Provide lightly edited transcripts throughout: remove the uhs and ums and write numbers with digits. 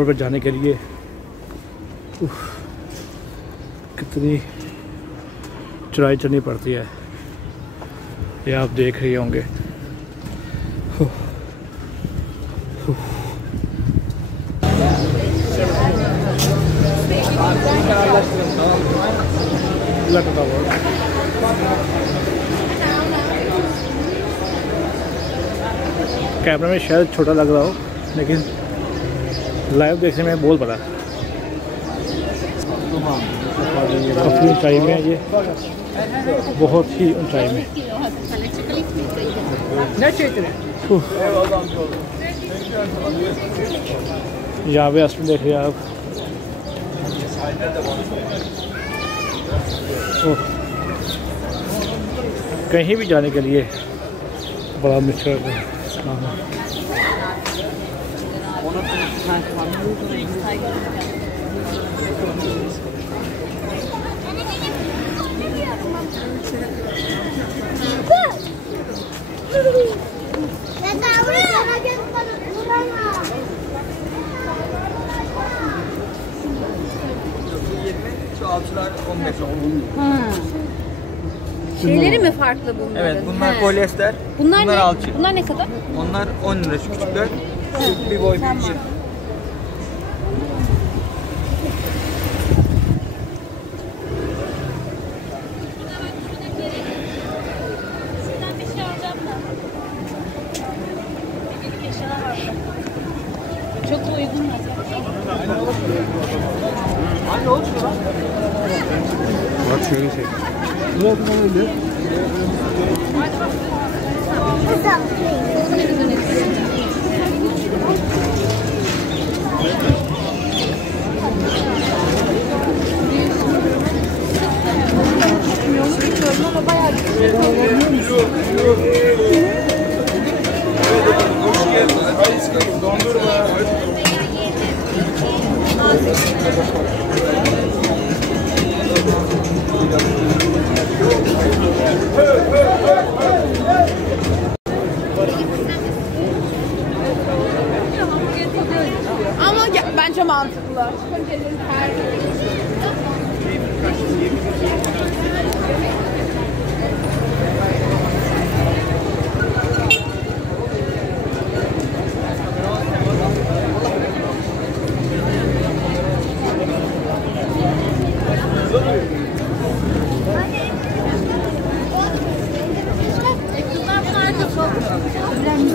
Tower पर जाने के लिए कितनी चढ़ाई चढ़नी पड़ती है, ये आप देख रहे होंगे। कैमरा में शायद छोटा लग रहा हो, लेकिन लाइव देखने में बहुत बड़ा। काफ़ी ऊंचाई में है ये, बहुत ही ऊंचाई में। यहाँ पे अस्पताल देखिए आप। कहीं भी जाने के लिए बड़ा मुश्किल है। Şeyleri mi farklı bunların? Evet, bunlar polyester. Bunlar ne? alçı. Bunlar ne kadar? Onlar 10 lira şu küçükler. Bir boy bir şey. Çok da uygun. Anne olsun lan. Bak şöyle şey. Ama bayağı güzel. Hoş geldin. Dondurma. Ama bence mantıklı.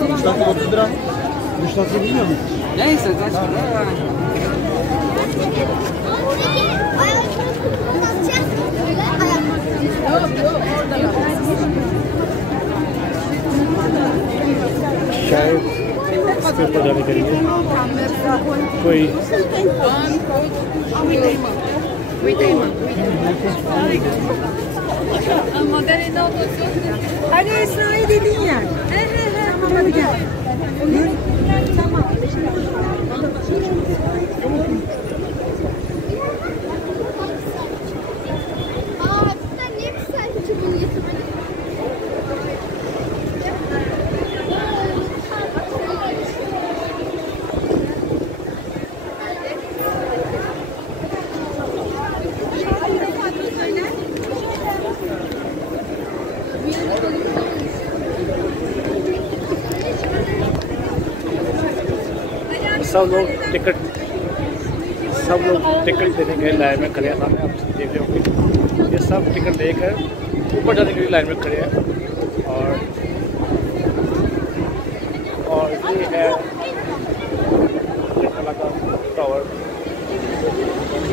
Şurada 30 lira. Müşteri bilmiyor musun? Neyse kaç lira? शायद इसके ऊपर जाने के लिए कोई Hadi Esra'yı dedin ya. Tamam hadi gel. Tamam. सब लोग ticket देने के लिए लाइन में खड़े हैं। सामने आप देख रहे होंगे, ये सब टिकट लेकर ऊपर जाने के लिए लाइन में खड़े हैं। और ये है टावर,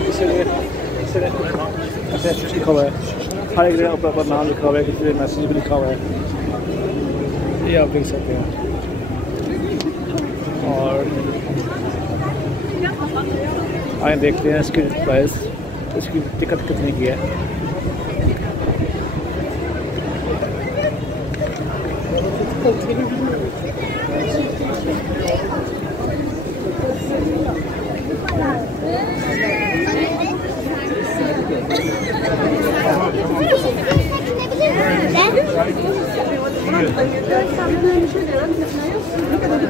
इसलिए लिखा हुआ है, हर एक जगह ऊपर नाम लिखा हुआ है, किसी मैसेज भी लिखा हुआ है, ये आप देख सकते हैं। और आए देखते हैं इसकी प्राइस, इसकी टिकट कितने की है।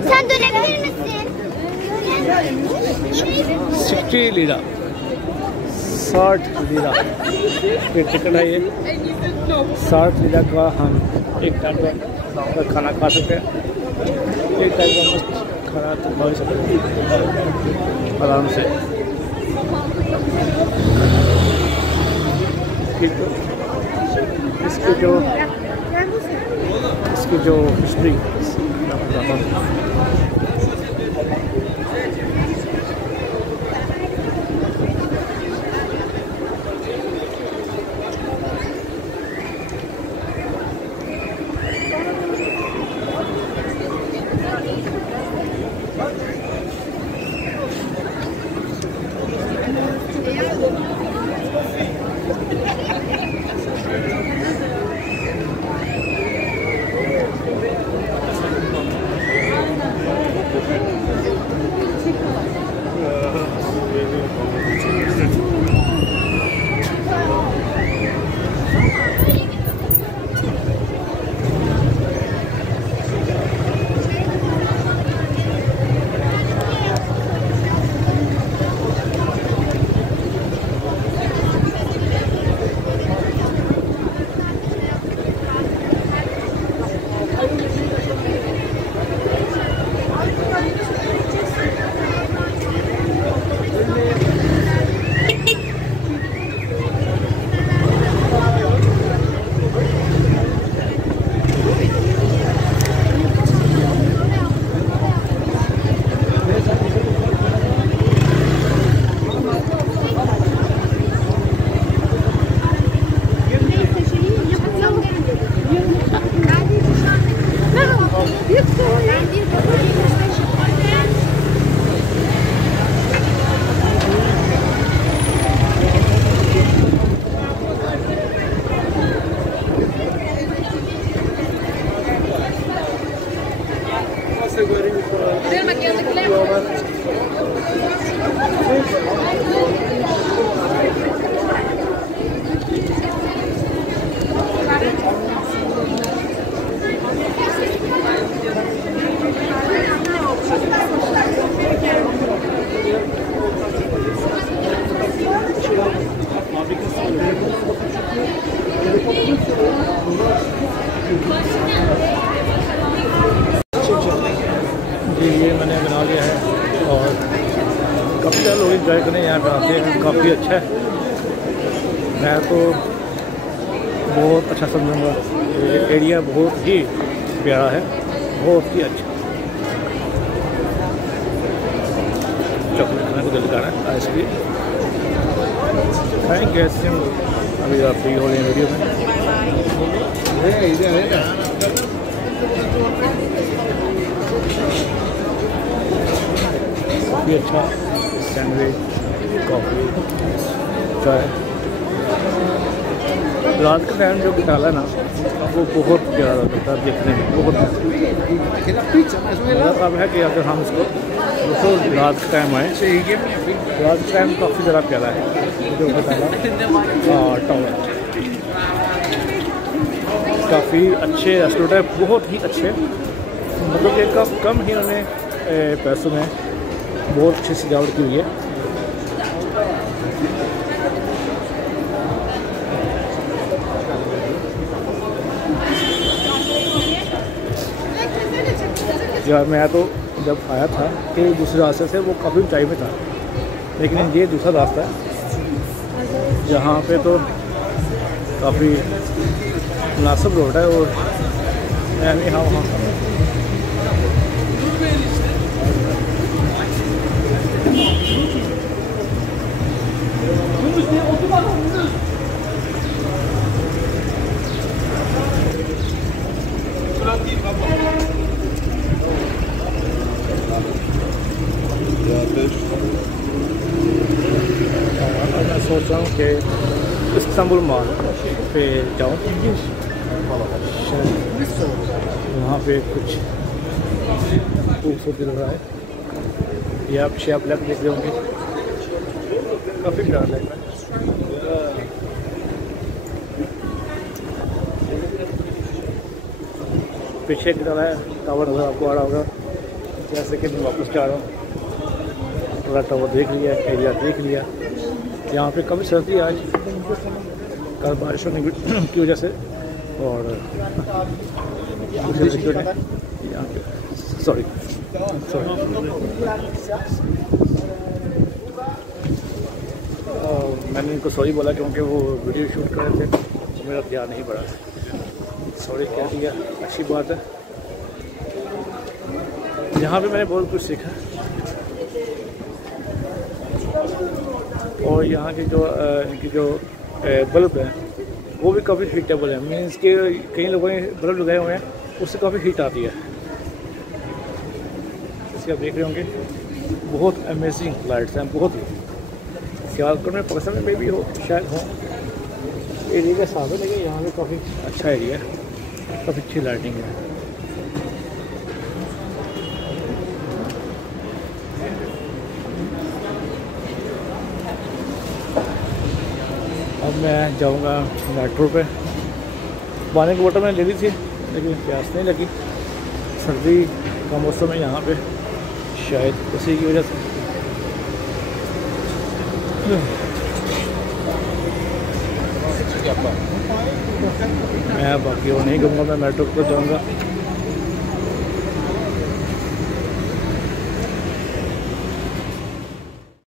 Sen dönebilir misin? 60 lira 60 lira ये टिकट है। ये 60 लीरा का हम एक टाइम का खाना खा सकते हैं। एक टाइम का मस्त खाना तो खा ही सकते हैं आराम से। इसकी जो हिस्ट्री मैं बताता हूँ। जी ये मैंने बना लिया है और काफ़ी सारे लोग इंजॉय करने यहाँ पर आते हैं। काफ़ी अच्छा है, मैं तो बहुत अच्छा समझूँगा। ये एरिया बहुत ही प्यारा है, बहुत ही अच्छा। चॉकलेट खाने को दिल कर रहा है, आइसक्रीम खाएंगे आइसक्रीम। अभी आप फ्री हो रहे हैं वीडियो में। काफ़ी अच्छा सैंडविच, कॉफ़ी, चाय। रात का टाइम जो डाला है ना वो बहुत प्यारा लगता है देखने में, बहुत। मेरा काम है कि अगर हम इसको रात का टाइम आए, रात का टाइम काफ़ी ज़्यादा प्यारा है जो बताया। टॉवर काफ़ी अच्छे रेस्टोरेंट है, बहुत ही अच्छे, मतलब कि कम ही उन्होंने पैसों में बहुत अच्छी सजावट की हुई है। यार मैं तो जब आया था कि दूसरे रास्ते से वो काफ़ी ऊंचाई में था, लेकिन ये दूसरा रास्ता है जहाँ पे तो काफ़ी मुनासिब रोड है। और मैं भी हाँ वहाँ मैं सोच रहा हूँ कि इस्तांबुल मॉल पे जाऊँ, वहाँ पे कुछ खूबसूरती लग रहा है। ये आप शेप लग देख रहे होंगे, काफ़ी प्यारा लग रहा है। पीछे की तरह है टावर नज़र आपको आ रहा होगा, जैसे कि मैं वापस जा रहा हूँ। कटरा टावर देख लिया, एरिया देख लिया। यहाँ पे काफ़ी सर्दी आज, कल बारिश होने की वजह से, और यहाँ पे सॉरी मैंने इनको सॉरी बोला क्योंकि वो वीडियो शूट कर रहे थे, तो मेरा ध्यान नहीं पड़ा। सॉरी कह दिया, अच्छी बात है। यहाँ पे मैंने बहुत कुछ सीखा, और यहाँ की जो इनकी जो बल्ब है वो भी काफ़ी हीटेबल है। मीन्स के कई लोगों ने बल्ब लगाए हुए हैं, उससे काफ़ी हीट आती है। इसके आप देख रहे होंगे, बहुत अमेजिंग लाइट्स हैं, बहुत सियालकोट में पाकिस्तान में भी हो शायद हो, एरिया का हिसाब है, लेकिन यहाँ पे काफ़ी अच्छा एरिया है, काफ़ी अच्छी लाइटिंग है। अब मैं जाऊँगा मेट्रो पे। पानी की बोतल मैंने ले ली थी, लेकिन प्यास नहीं लगी। सर्दी का मौसम है यहाँ पे, शायद उसी की वजह से। मैं बाकी वो नहीं कहूँगा, मैं मेट्रो पर जाऊँगा।